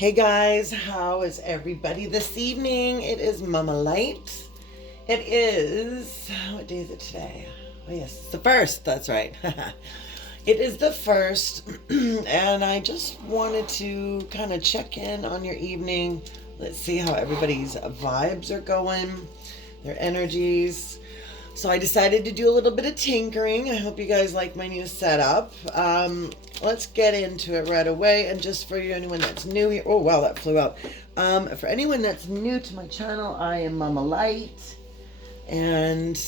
Hey guys, how is everybody this evening? It is Mama Light. It is, what day is it today? Oh yes, it's the first, that's right. It is the first, and I just wanted to kind of check in on your evening. Let's see how everybody's vibes are going, their energies. So I decided to do a little bit of tinkering. I hope you guys like my new setup. Let's get into it right away. And just for you, anyone that's new here, oh wow, that flew out. For anyone that's new to my channel, I am Mama Light. And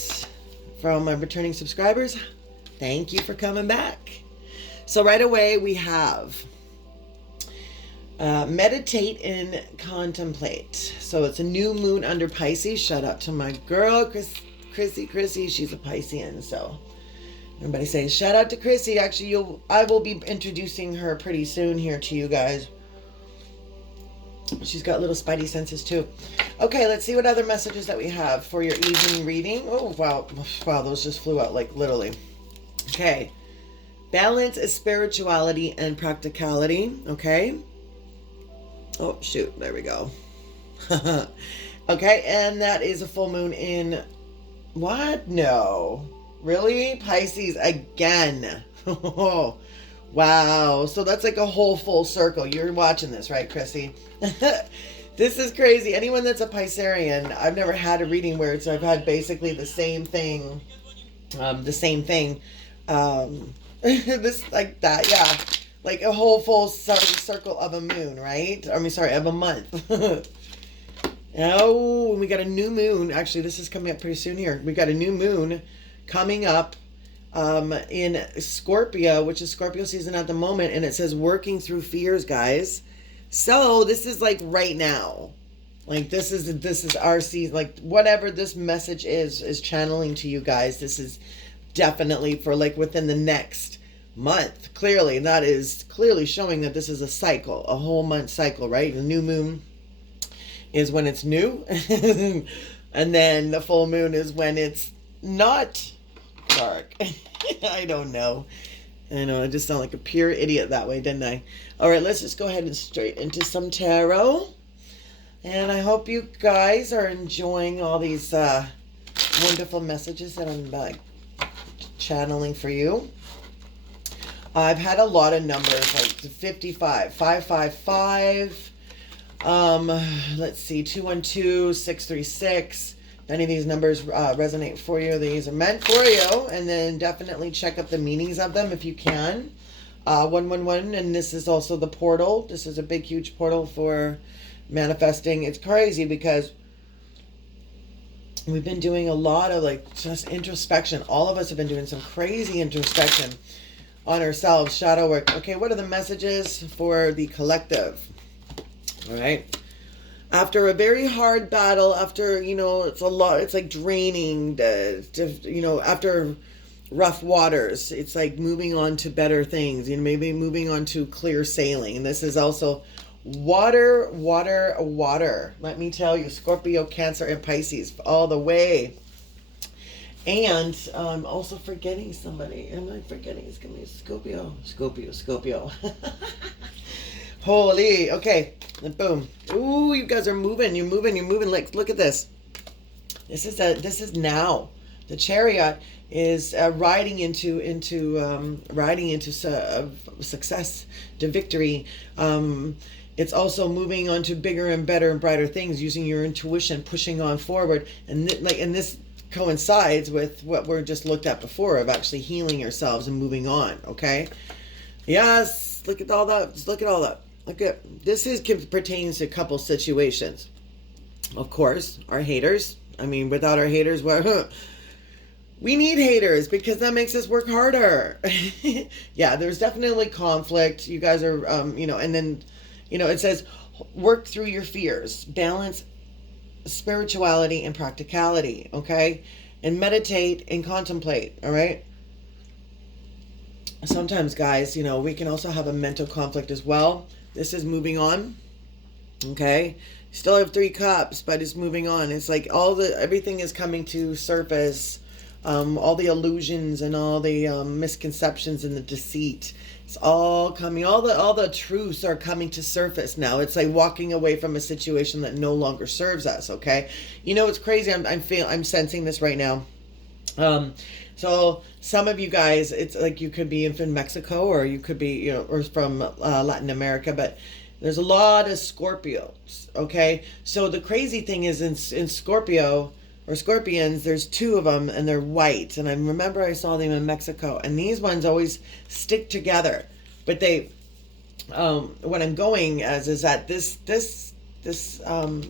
from my returning subscribers, thank you for coming back. So right away we have meditate and contemplate. So it's a new moon under Pisces. Shout out to my girl, Chrissy. She's a Piscean, so everybody say shout out to Chrissy. Actually, I will be introducing her pretty soon here to you guys. She's got little spidey senses too. Okay, let's see what other messages that we have for your evening reading. Oh wow, those just flew out like literally. Okay, balance is spirituality and practicality. Okay. Oh shoot, there we go. Okay, and that is a full moon in what? No. Really? Pisces again. Oh, wow. So that's like a whole full circle. You're watching this, right, Chrissy? This is crazy. Anyone that's a Piscean, I've never had a reading where I've had basically the same thing. This like that, yeah. Like a whole full circle of a moon, right? I mean, sorry, of a month. Oh, we got a new moon. Actually, this is coming up pretty soon here. We got a new moon coming up in Scorpio, which is Scorpio season at the moment. And it says working through fears, guys. So this is like right now. Like this is our season. Like whatever this message is channeling to you guys. This is definitely for like within the next month. Clearly, and that is clearly showing that this is a cycle, a whole month cycle, right? The new moon is when it's new, and then the full moon is when it's not dark. I don't know. I know, I just sound like a pure idiot that way, didn't I? All right, let's just go ahead and straight into some tarot. And I hope you guys are enjoying all these wonderful messages that I'm channeling for you. I've had a lot of numbers, like 55, 555, let's see, 212, 636. If any of these numbers resonate for you, these are meant for you. And then definitely check up the meanings of them if you can. 111, and this is also the portal. This is a big, huge portal for manifesting. It's crazy because we've been doing a lot of like just introspection. All of us have been doing some crazy introspection on ourselves, shadow work. Okay, what are the messages for the collective? All right. After a very hard battle, after, it's a lot, it's like draining, after rough waters, it's like moving on to better things, maybe moving on to clear sailing. And this is also water. Let me tell you, Scorpio, Cancer, and Pisces all the way. And I'm also forgetting somebody. Am I forgetting? It's going to be Scorpio. Holy, okay, and boom. Ooh, you guys are moving. You're moving. Like, look at this. This is now. The Chariot is riding into success, to victory. It's also moving on to bigger and better and brighter things, using your intuition, pushing on forward, and this coincides with what we're just looked at before of actually healing yourselves and moving on. Okay, yes. Look at all that. Look at all that. Look at this pertains to couple situations. Of course, our haters. I mean, without our haters, we need haters because that makes us work harder. Yeah, there's definitely conflict. You guys are, and then, it says work through your fears, balance spirituality and practicality. Okay, and meditate and contemplate. All right. Sometimes, guys, we can also have a mental conflict as well. This is moving on. Okay. Still have 3 cups, but it's moving on. It's like everything is coming to surface. All the illusions and all the misconceptions and the deceit. It's all coming, all the truths are coming to surface now. It's like walking away from a situation that no longer serves us, okay? You know, it's crazy. I'm sensing this right now. So some of you guys, it's like you could be in Mexico, or you could be, you know, or from Latin America, but there's a lot of Scorpios, okay? So the crazy thing is in Scorpio, or scorpions, there's two of them, and they're white. And I remember I saw them in Mexico, and these ones always stick together. But they, what I'm going as is that this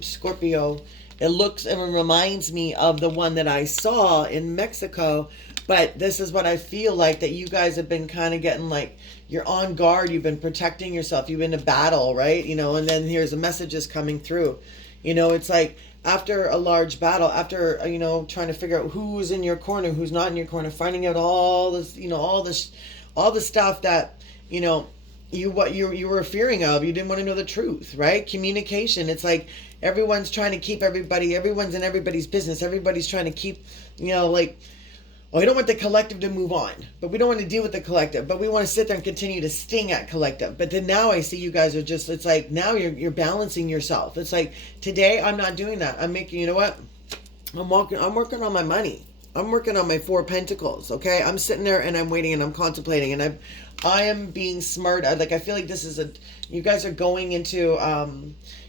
Scorpio, it looks and reminds me of the one that I saw in Mexico. But this is what I feel like, that you guys have been kind of getting like, you're on guard, you've been protecting yourself, you've been in battle, right? You know, and then here's the messages coming through. You know, it's like, after a large battle, after, you know, trying to figure out who's in your corner, who's not in your corner, finding out all this, you know, all the stuff that, you know, you were fearing of, you didn't want to know the truth, right? Communication. It's like everyone's trying to keep everyone's in everybody's business. Everybody's trying to keep, you know, like, well, we don't want the collective to move on, but we don't want to deal with the collective, but we want to sit there and continue to sting at collective. But then now I see you guys are just, it's like now you're balancing yourself. It's like, today I'm not doing that. I'm making, you know what? I'm working on my money. I'm working on my 4 pentacles. Okay. I'm sitting there and I'm waiting and I'm contemplating, and I am being smart. I feel like this is you guys are going into,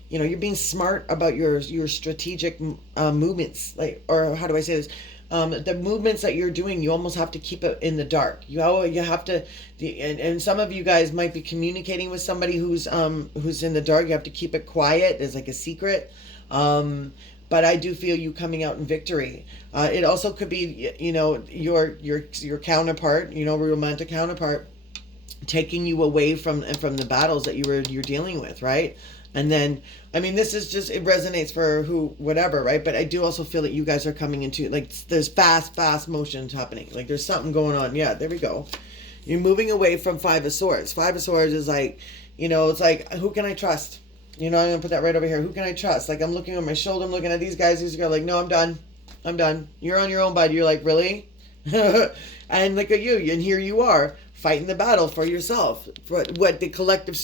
you know, you're being smart about your strategic movements, like, or how do I say this? The movements that you're doing, you almost have to keep it in the dark. You have to, and some of you guys might be communicating with somebody who's in the dark. You have to keep it quiet. It's like a secret. But I do feel you coming out in victory. It also could be, you know, your counterpart, you know, romantic counterpart, taking you away from the battles that you're dealing with, right? And then, I mean, this is just, it resonates for whatever, right? But I do also feel that you guys are coming into, like, there's fast motions happening. Like, there's something going on. Yeah, there we go. You're moving away from 5 of Swords. 5 of Swords is like, you know, it's like, who can I trust? You know, I'm going to put that right over here. Who can I trust? Like, I'm looking on my shoulder. I'm looking at these guys. These guys are like, no, I'm done. You're on your own, bud. You're like, really? And look at you. And here you are, fighting the battle for yourself, for what the collective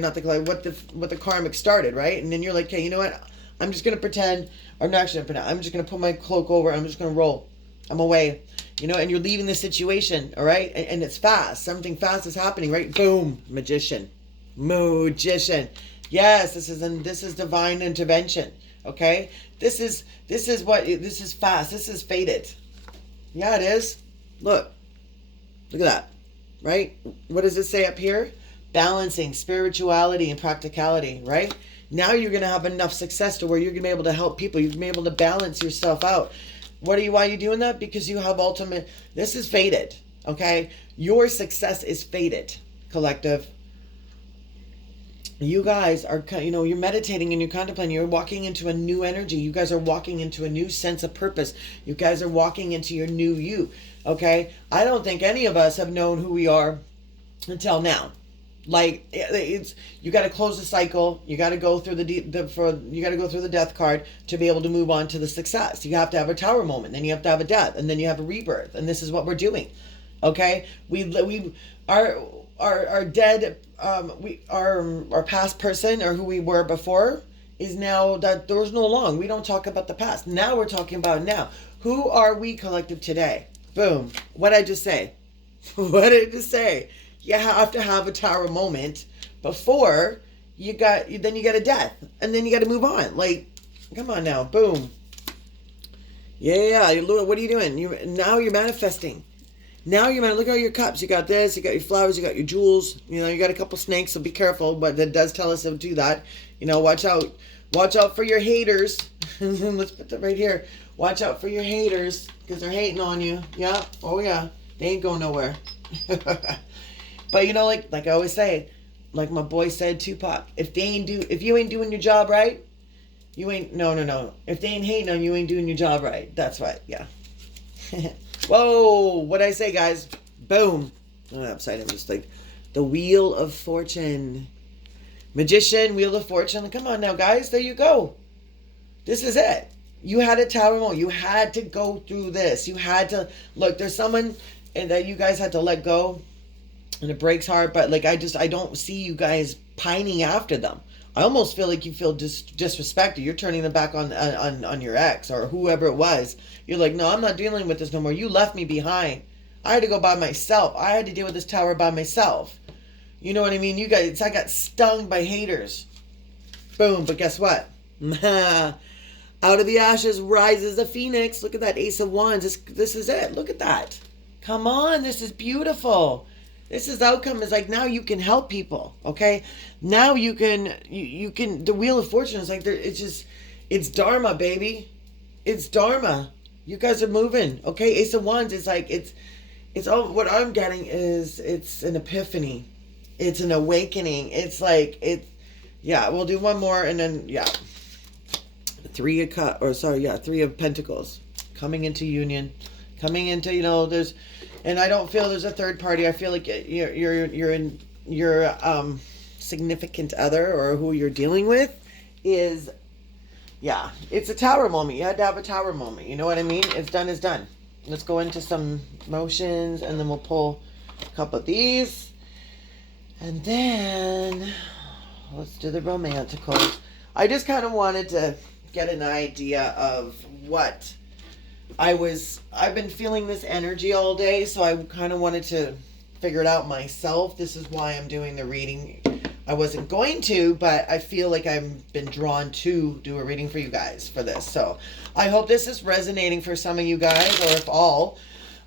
not the collective, what the karmic started, right? And then you're like, hey, you know what? I'm just going to pretend, or not actually pretend, I'm just going to put my cloak over, I'm just going to roll. I'm away, you know, and you're leaving the situation, all right? And it's fast. Something fast is happening, right? Boom. Magician. Yes, this is divine intervention, okay? This is fast. This is fated. Yeah, it is. Look at that. Right? What does it say up here? Balancing spirituality and practicality, right? Now you're going to have enough success to where you're going to be able to help people. You're going to be able to balance yourself out. Why are you doing that? Because you have this is fated, okay? Your success is fated, collective. You guys are, you know, you're meditating and you're contemplating. You're walking into a new energy. You guys are walking into a new sense of purpose. You guys are walking into your new you. Okay, I don't think any of us have known who we are until now. Like, it's, you got to close the cycle. You got to go through you got to go through the death card to be able to move on to the success. You have to have a tower moment, then you have to have a death, and then you have a rebirth. And this is what we're doing. Okay, our dead, our past person, or who we were before, is now that there's no long. We don't talk about the past. Now we're talking about now. Who are we, collective, today? Boom. What did I just say? What did I just say? You have to have a tower moment before then you get a death, and then you got to move on. Like, come on now. Boom. Yeah. What are you doing? Now you're manifesting. Now look at all your cups. You got this, you got your flowers, you got your jewels. You know, you got a couple snakes, so be careful. But that does tell us to do that. You know, watch out. Watch out for your haters. Let's put that right here. Watch out for your haters, because they're hating on you. Yeah. Oh yeah. They ain't going nowhere. But you know, like I always say, like my boy said, Tupac, if you ain't doing your job right, you ain't, no. If they ain't hating on you, ain't doing your job right. That's right. Yeah. Whoa, what'd I say, guys? Boom. Oh, upside down, just like the Wheel of Fortune. Magician, Wheel of Fortune. Come on now, guys. There you go. This is it. You had a tower moment. You had to go through this. You had to, look, there's someone that you guys had to let go. and it breaks heart, but like I don't see you guys pining after them. I almost feel like you feel disrespected. You're turning them back on your ex or whoever it was. You're like, no, I'm not dealing with this no more. You left me behind. I had to go by myself. I had to deal with this tower by myself. You know what I mean? You guys, I got stung by haters. Boom. But guess what? Out of the ashes rises a phoenix. Look at that Ace of Wands. This is it. Look at that. Come on. This is beautiful. This is outcome is like now you can help people. Okay. Now you can, the Wheel of Fortune is like, it's Dharma, baby. It's Dharma. You guys are moving. Okay. Ace of Wands is like, it's all, what I'm getting is it's an epiphany. It's an awakening. It's like, yeah, we'll do one more and then, yeah. Three of Pentacles. Coming into union. Coming into, there's, and I don't feel there's a third party. I feel like you're in your significant other or who you're dealing with is, yeah, it's a tower moment. You had to have a tower moment. You know what I mean? It's done is done. Let's go into some motions and then we'll pull a couple of these. And then let's do the romantical. I just kind of wanted to get an idea of what I've been feeling this energy all day, so I kind of wanted to figure it out myself. This is why I'm doing the reading. I wasn't going to, but I feel like I've been drawn to do a reading for you guys for this. So I hope this is resonating for some of you guys, or if all.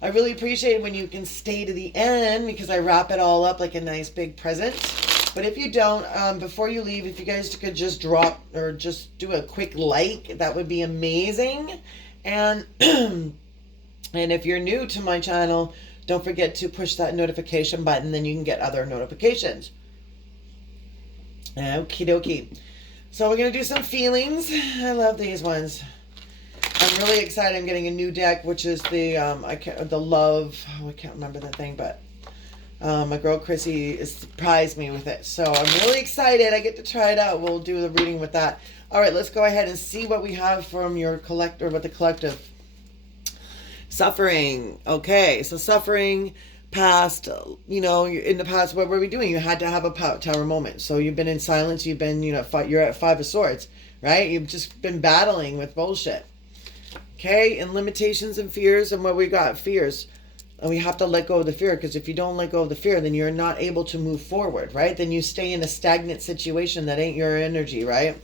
I really appreciate it when you can stay to the end because I wrap it all up like a nice big present. But if you don't, before you leave, if you guys could just drop or just do a quick like, that would be amazing. And and if you're new to my channel, don't forget to push that notification button, then you can get other notifications. Okie dokie. So we're going to do some feelings. I love these ones. I'm really excited. I'm getting a new deck, which is the love. Oh, I can't remember the thing, but my girl Chrissy surprised me with it. So I'm really excited. I get to try it out. We'll do the reading with that. All right, let's go ahead and see what we have from your collector, with the collective. Suffering. Okay, so suffering, past, in the past, what were we doing? You had to have a tower moment. So you've been in silence. You've been, you're at Five of Swords, right? You've just been battling with bullshit. Okay, and limitations and fears, and what we got, fears. And we have to let go of the fear, because if you don't let go of the fear, then you're not able to move forward, right? Then you stay in a stagnant situation that ain't your energy, right?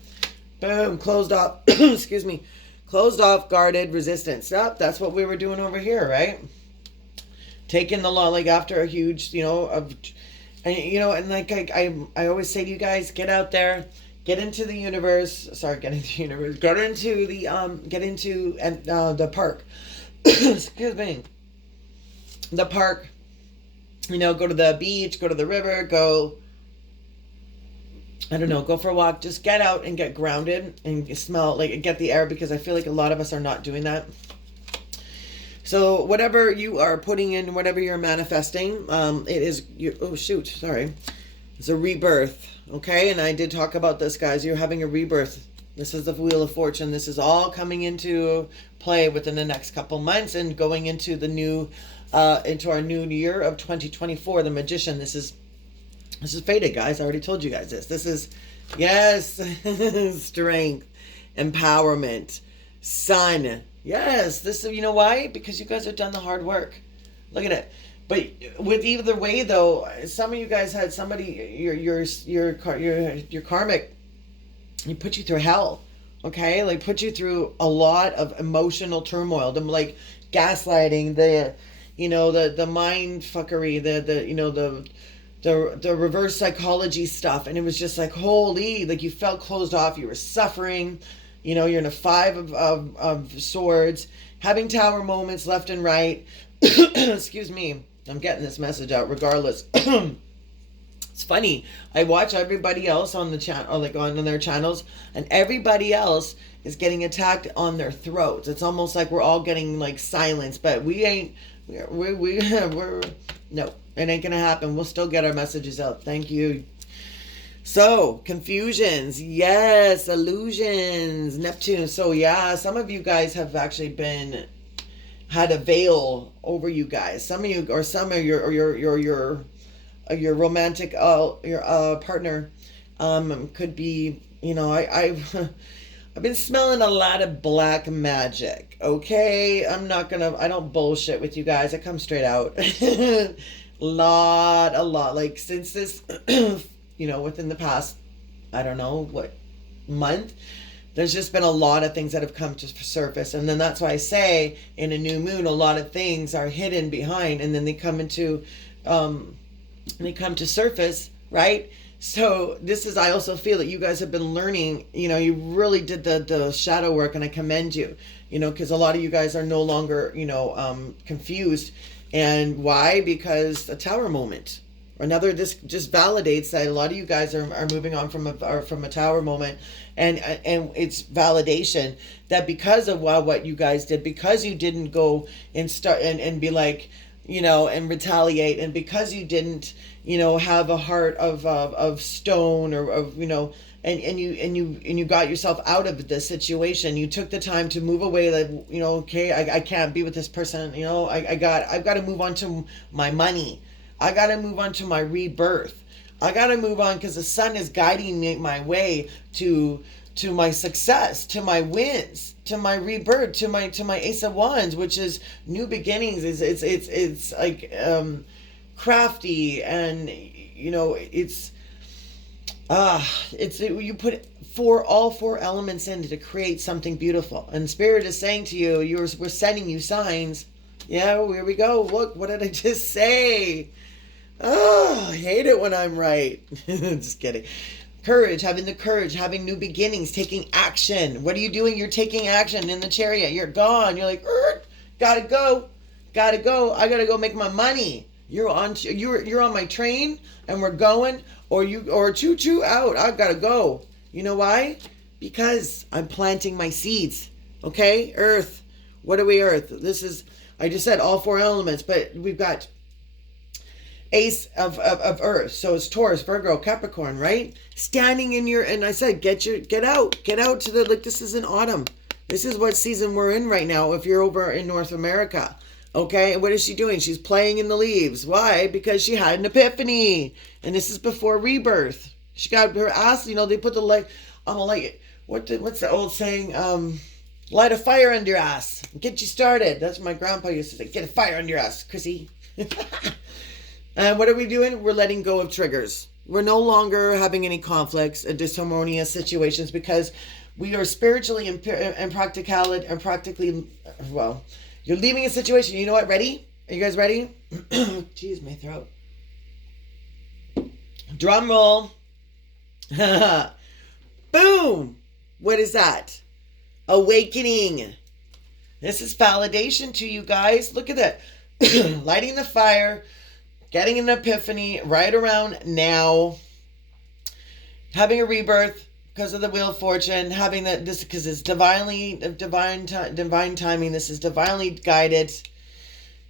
Boom, closed off, excuse me, closed off, guarded, resistance. Yep, that's what we were doing over here, right? Taking the law, like after a huge, and like I always say to you guys, get out there. Get into the universe. Sorry, get into the universe. Get into the park. Excuse me. The park. Go to the beach. Go to the river. Go. I don't know. Go for a walk. Just get out and get grounded and smell, get the air, because I feel like a lot of us are not doing that. So whatever you are putting in, whatever you're manifesting, it is. It's a rebirth. Okay, and I did talk about this, guys. You're having a rebirth. This is the Wheel of Fortune. This is all coming into play within the next couple months and going into the new, into our new year of 2024. The Magician. This is fated, guys. I already told you guys this. This is, yes, strength, empowerment, sun. Yes, this. You know why? Because you guys have done the hard work. Look at it. But with either way, though, some of you guys had somebody, your karmic, he put you through hell, okay? Like put you through a lot of emotional turmoil, the gaslighting, the mind fuckery, the reverse psychology stuff, and it was just like holy, you felt closed off, you were suffering, you're in a Five of Swords, having tower moments left and right. Excuse me. I'm getting this message out regardless. It's funny. I watch everybody else on the channel, on their channels, and everybody else is getting attacked on their throats. It's almost like we're all getting silenced, but we ain't. We're no, it ain't gonna happen. We'll still get our messages out. Thank you. So confusions, yes, illusions, Neptune. So yeah, some of you guys have actually had a veil over you guys. Some of you, or some of your your romantic your partner could be, you know, I've I've been smelling a lot of black magic. Okay, I don't bullshit with you guys. I come straight out. a lot. Like since this, you know, within the past, I don't know what month, there's just been a lot of things that have come to surface. And then that's why I say in a new moon, a lot of things are hidden behind, and then they come into, they come to surface, right? So this is, I also feel that you guys have been learning, you know, you really did the shadow work, and I commend you, you know, because a lot of you guys are no longer, you know, confused. And why? Because a tower moment. This just validates that a lot of you guys are moving on from a tower moment, and it's validation that because of what you guys did, because you didn't go and start and be like, you know, and retaliate, and because you didn't, you know, have a heart of stone, or of, you know, and you got yourself out of the situation. You took the time to move away, like, you know, okay, I can't be with this person, you know, I've got to move on to my money. I got to move on to my rebirth. I got to move on because the sun is guiding me my way to my success, to my wins, to my rebirth, to my Ace of Wands, which is new beginnings. It's like crafty, and you know, you put all four elements in to create something beautiful. And Spirit is saying to you, we're sending you signs. Yeah, here we go. Look, what did I just say? Oh, I hate it when I'm right. Just kidding. Courage, having new beginnings, taking action. What are you doing? You're taking action in the Chariot. You're gone. You're like, gotta go. I gotta go make my money. You're on my train, and we're going, or choo choo out. I gotta go. You know why? Because I'm planting my seeds. Okay, Earth. What are we, Earth? This is, I just said all four elements, but we've got Ace of Earth. So it's Taurus, Virgo, Capricorn, right? Standing in your, and I said, get out to the, like, this is in autumn. This is what season we're in right now if you're over in North America. Okay, and what is she doing? She's playing in the leaves. Why? Because she had an epiphany. And this is before rebirth. She got her ass, you know, they put the light, what's the old saying? Light a fire under your ass. Get you started. That's what my grandpa used to say. Get a fire under your ass, Chrissy. And what are we doing? We're letting go of triggers. We're no longer having any conflicts and disharmonious situations, because we are spiritually and practically, well, you're leaving a situation. You know what? Ready? Are you guys ready? Jeez, my throat. Drum roll. Boom. What is that? Awakening. This is validation to you guys. Look at that. Lighting the fire, getting an epiphany right around now, having a rebirth because of the Wheel of Fortune, having this because it's divine timing. This is divinely guided.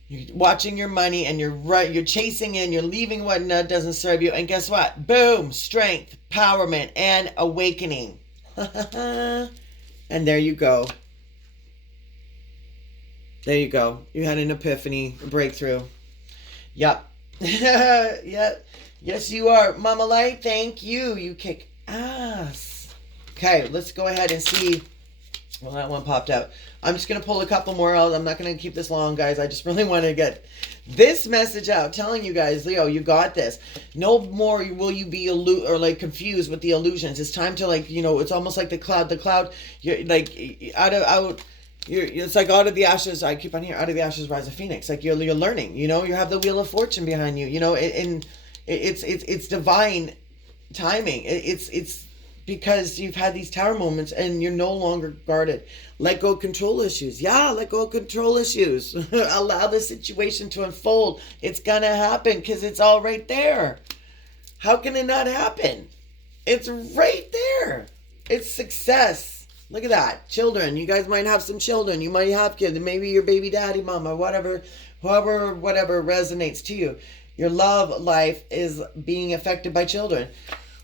You're watching your money, and you're chasing in, you're leaving what doesn't serve you, and guess what? Boom, strength, empowerment, and awakening. And there you go. There you go. You had an epiphany, a breakthrough. Yep. Yeah. Yes, you are. Mama Light, thank you. You kick ass. Okay, let's go ahead and see. Well, that one popped out. I'm just going to pull a couple more out. I'm not going to keep this long, guys. I just really want to get this message out, telling you guys, Leo, you got this. No more will you be confused with the illusions. It's time to, like, you know, it's almost like the cloud. The cloud, you're like it's like out of the ashes. I keep on hearing, out of the ashes rise a phoenix. Like you're learning. You know, you have the Wheel of Fortune behind you. You know, and it's divine timing. It's because you've had these tower moments and you're no longer guarded. Let go of control issues. Yeah, let go of control issues. Allow the situation to unfold. It's gonna happen because it's all right there. How can it not happen? It's right there. It's success. Look at that. Children. You guys might have some children. You might have kids. Maybe your baby daddy, mama, whatever resonates to you. Your love life is being affected by children.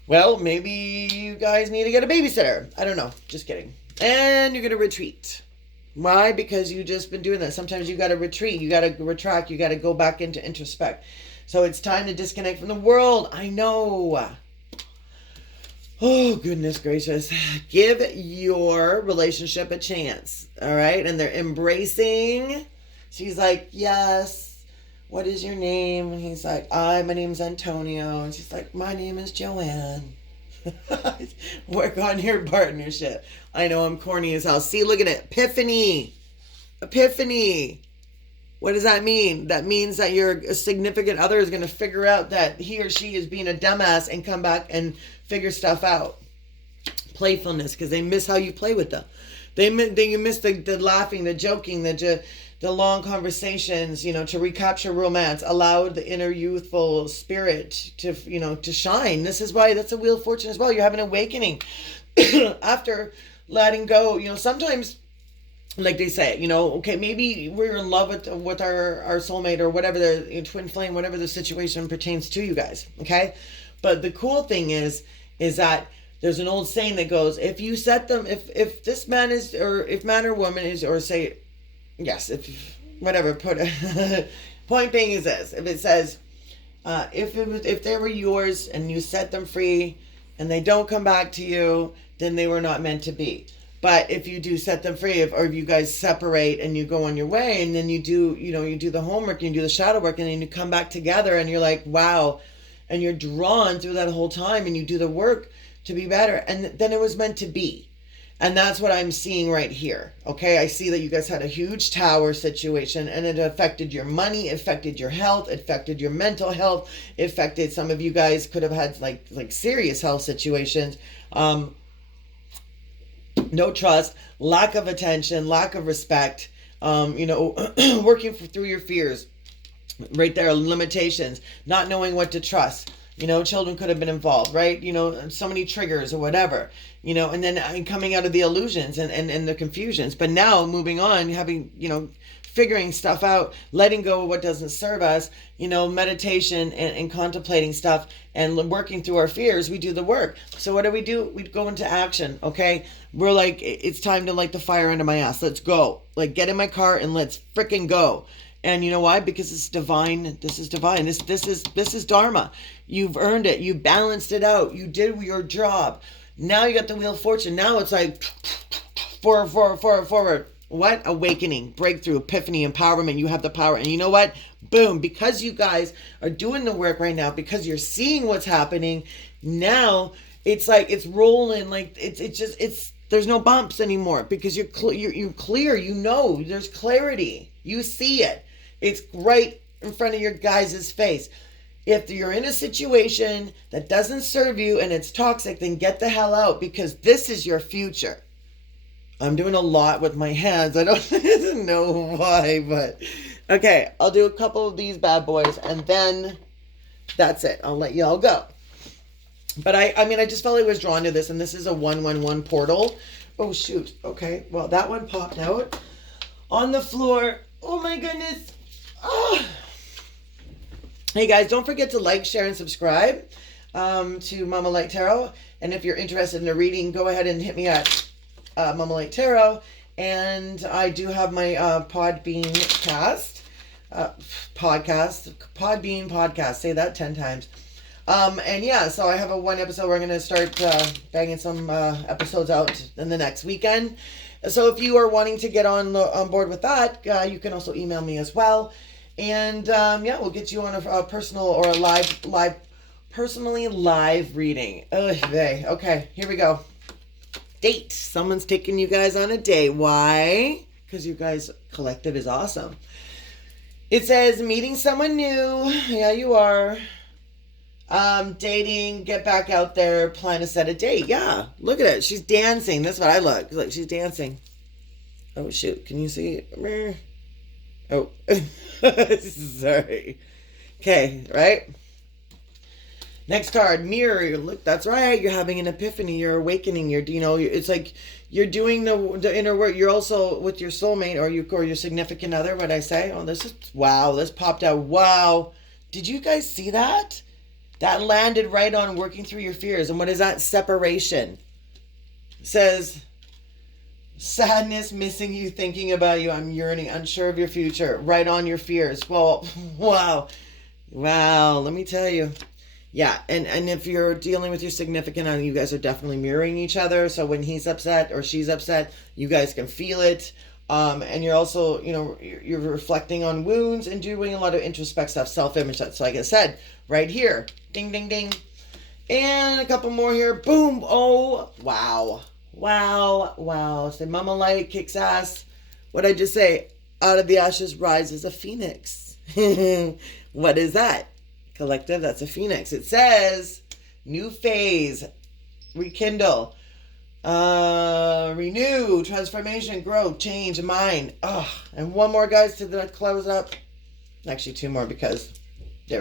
Well, maybe you guys need to get a babysitter. I don't know. Just kidding. And you're going to retreat. Why? Because you've just been doing that. Sometimes you got to retreat. You got to retract. You got to go back into introspect. So it's time to disconnect from the world. I know. Oh, goodness gracious. Give your relationship a chance. All right. And they're embracing. She's like, yes. What is your name? And he's like, my name's Antonio. And she's like, my name is Joanne. Work on your partnership. I know I'm corny as hell. See, look at it. Epiphany. Epiphany. What does that mean? That means that your significant other is going to figure out that he or she is being a dumbass and come back and figure stuff out. Playfulness, because they miss how you play with them. You miss the laughing, the joking, the long conversations, to recapture romance, allow the inner youthful spirit to shine. This is why that's a Wheel of Fortune as well. You have an awakening after letting go. Sometimes, like they say, okay, maybe we're in love with our soulmate or whatever, the twin flame, whatever the situation pertains to you guys. Okay. But the cool thing is that there's an old saying that goes, if you set them, if this man is, or if man or woman is, or say, yes, if whatever, point being is this, if it says, if they were yours and you set them free and they don't come back to you, then they were not meant to be. But if you do set them free, or if you guys separate and you go on your way, and then you do the homework, and you do the shadow work, and then you come back together, and you're like, wow, and you're drawn through that whole time, and you do the work to be better, and then it was meant to be. And that's what I'm seeing right here. Okay, I see that you guys had a huge tower situation, and it affected your money, it affected your health, it affected your mental health, it affected, some of you guys could have had like serious health situations. No trust, lack of attention, lack of respect, working through your fears. Right there, limitations, not knowing what to trust. Children could have been involved, right? So many triggers or whatever, and then coming out of the illusions and the confusions. But now moving on, having, figuring stuff out, letting go of what doesn't serve us, meditation and contemplating stuff and working through our fears, we do the work. So what do? We go into action, okay? We're like, it's time to light the fire under my ass. Let's go. Like, get in my car and let's freaking go. And you know why? Because it's divine. This is divine. This is Dharma. You've earned it. You balanced it out. You did your job. Now you got the Wheel of Fortune. Now it's like forward. What? Awakening, breakthrough, epiphany, empowerment. You have the power. And you know what? Boom. Because you guys are doing the work right now, because you're seeing what's happening, now it's like it's rolling. Like it's there's no bumps anymore, because you're clear. There's clarity. You see it. It's right in front of your guys' face. If you're in a situation that doesn't serve you and it's toxic, then get the hell out, because this is your future. I'm doing a lot with my hands. I don't know why, but okay. I'll do a couple of these bad boys, and then that's it. I'll let y'all go. But I just felt I was drawn to this, and this is a 111 portal. Oh, shoot. Okay. Well, that one popped out on the floor. Oh, my goodness. Oh. Hey, guys, don't forget to like, share, and subscribe to Mama Light Tarot. And if you're interested in a reading, go ahead and hit me at Mama Light Tarot. And I do have my Podbean podcast. Say that 10 times. And yeah, so I have one episode where I'm going to start banging some episodes out in the next weekend. So if you are wanting to get on board with that, you can also email me as well. And yeah, we'll get you on a personal or a personally live reading. Okay, here we go. Date. Someone's taking you guys on a date. Why? Because you guys collective is awesome. It says meeting someone new. Yeah, you are. Dating, get back out there, plan to set a date. Yeah, look at it. She's dancing. That's what I look like. She's dancing. Oh, shoot. Can you see? Oh, sorry. Okay, right? Next card, mirror. Look, that's right. You're having an epiphany. You're awakening. It's like you're doing the inner work. You're also with your soulmate or your significant other. What I say? Oh, wow. This popped out. Wow. Did you guys see that? That landed right on working through your fears. And what is that? Separation. It says, sadness, missing you, thinking about you. I'm yearning, unsure of your future. Right on your fears. Well, wow. Wow, let me tell you. Yeah, and if you're dealing with your significant other, you guys are definitely mirroring each other. So when he's upset or she's upset, you guys can feel it. And you're also, you're reflecting on wounds and doing a lot of introspect stuff, self-image. That's like I said, right here. Ding, ding, ding. And a couple more here. Boom. Oh, wow. Wow, wow. Say Mama Light kicks ass. What'd I just say? Out of the ashes rises a phoenix. What is that? Collective, that's a phoenix. It says new phase, rekindle, renew, transformation, growth, change, mind. And one more, guys, to close up. Actually, two more, because